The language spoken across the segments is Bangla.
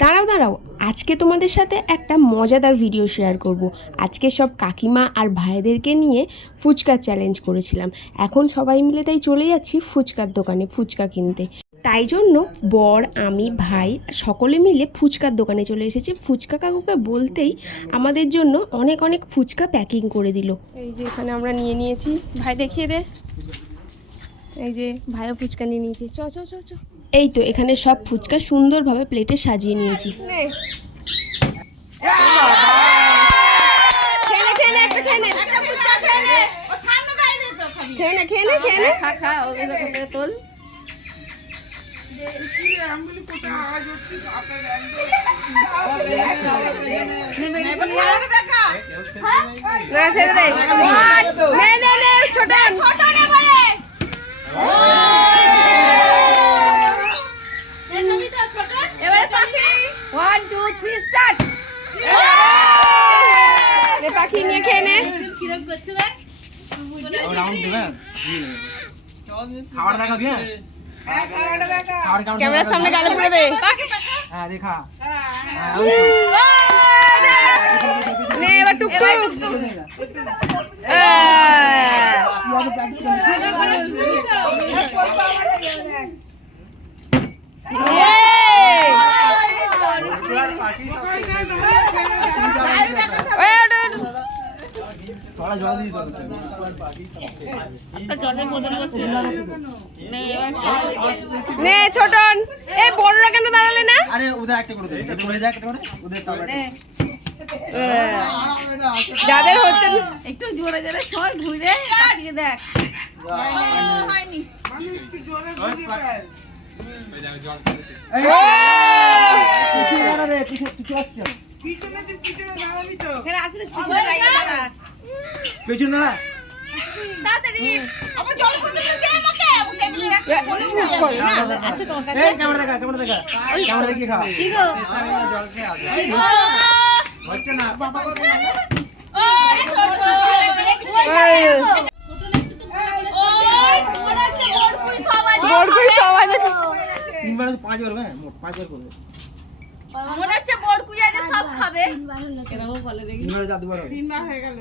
দাঁড়াও দাঁড়াও, আজকে তোমাদের সাথে একটা মজাদার ভিডিও শেয়ার করব। আজকে সব কাকিমা আর ভাইদেরকে নিয়ে ফুচকা চ্যালেঞ্জ করেছিলাম। এখন সবাই মিলে তাই চলে যাচ্ছি ফুচকার দোকানে ফুচকা কিনতে। তাই জন্য বর, আমি, ভাই সকলে মিলে ফুচকার দোকানে চলে এসেছি। ফুচকা কাকুকে বলতেই আমাদের জন্য অনেক অনেক ফুচকা প্যাকিং করে দিল। এই যে এখানে আমরা নিয়ে নিয়েছি, ভাই দেখিয়ে দে। এই যে ভাইও ফুচকা নিয়ে নিয়েছি। চ চ চ চ। এই তো এখানে সব ফুচকা সুন্দরভাবে প্লেটে সাজিয়ে নিয়েছি। পাখি নিয়ে খেয়ে নে। ক্যামেরার সামনে গালে পড়ে দে। এবার টুকটুক। নে ছোটন, এই বড়রা কেন দাঁড়ালে না? আরে ওদের একটা করে দে, এটা করে যা, একটা করে ওদের তাও যাদের হচ্ছে একটু জোরে জোরে সর ঘুরে তাকিয়ে দেখ। হয়নি মানে একটু জোরে ঘুরে পায়। পিছনে দাঁড়া রে, পিছনে আসছে। পিছনে দাঁড়াবি তো। এখানে আসলে পিছনে জায়গা দাঁড়া। পিছনে দাঁড়া। তাড়াতাড়ি আবার জল পড়তে দে আমাকে। ও টেবিলে রাখ। আচ্ছা তোমার কাছে এই ক্যামেরা দেখা, ক্যামেরা দেখা। ক্যামেরা দেখি খা। কি গো? জল খেয়ে আসো। কি গো? হচ্ছে না বাবা। ওই ছোট। ওই ওরা কি বড়কুই সবাই তিনবার 5 বার হবে, মোট 5 বার করবে। মনে হচ্ছে বড়কুই আজ সব খাবে। এরকম বলে দেখি। তিনবার যা দুবার হবে। তিনবার হয়ে গেল।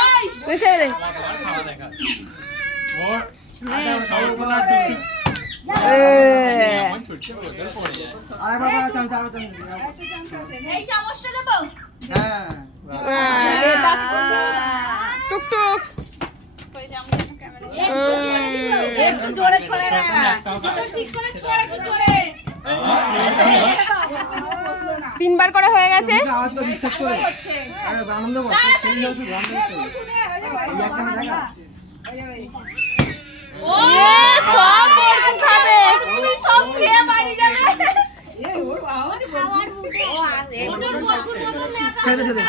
ওই কইছে রে খাওয়া দেখা ওর আদা খাওয়া বলা আমার ছুটছে ওদের পড়ে যায়। আরে বাবা চামচ এই চামচটা দেবো। হ্যাঁ টুকটুক কই চামচ ক্যামেরা একটু জোরে ছড়ে না, ঠিক করে ছড়ে একটু জোরে। তিনবার করে হয়ে গেছে। আওয়াজ তো বিশ্বাস করে আরে আনন্দ কর সেই হচ্ছে রিঅ্যাকশন দেখা ও সব বড়কু খাবে, তুই সব খেয়ে বাড়ি যাবে। এ ওর আওয়াজ খাওয়ার মুখে ও আসে ওটার বড়কুর মতো ছেড়ে ছেড়ে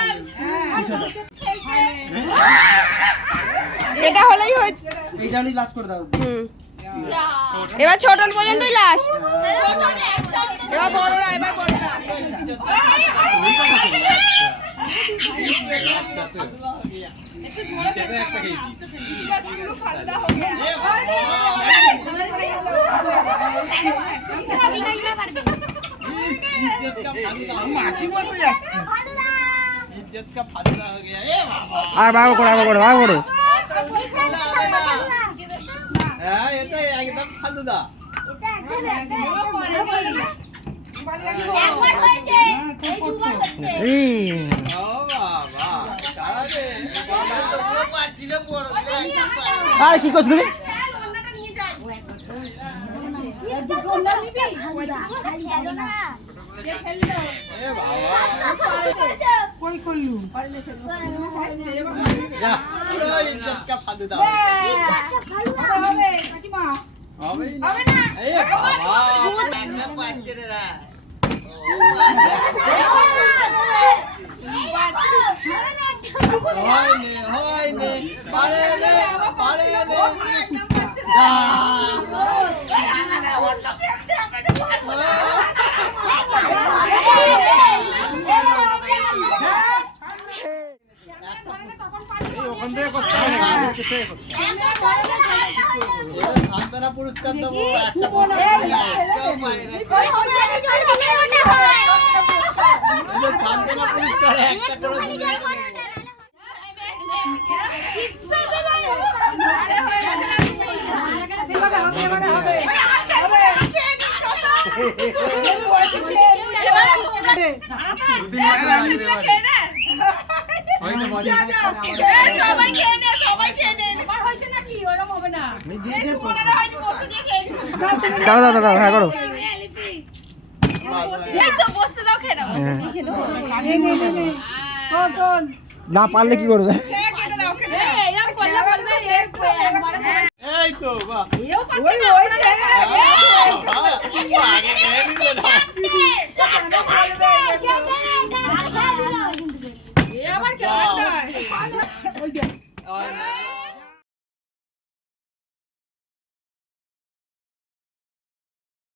এটা হলেই হচ্ছে। এইটা হলেই লাস্ট করে দাও। এবার ছোটন পর্যন্তই লাস্ট। এবার বড়রা, এবার বড়রা আর ভাগো করো, ভাগো করো, ভাগো করো। হ্যাঁ এটা একদম ফালতুদা। এটা একদম একবার হয়েছে এই দুবার হচ্ছে। ও বাবা তাহলে বাবা তো পুরো পারছিল বড় আরে কি করছ তুমি? ওন্নাটা নিয়ে যাই। দুটো ওন্না নিবি? খালি গেল না। কে ফেললো? এ বাবা কই করলু? পারলে ফেললো। যা পুরো ইজ্জতটা ফালতুদা। ইজ্জতটা ফালতুদা হবে কাকিমা। হবে না। এই বাবা একদম পারছে রে রা। হয়নি পারে রে পারে রে একদম পারছে রে। আমাদের ওর লোকে আমরা পারবো না। ওখান থেকে করতে হবে, আপনারা পুরো পুরস্কার দেবো সান্ত্বনা পুরস্কার একটা করে দাদা দাদা হ্যাঁ করো না পারলে কি করবে এই তো বাহ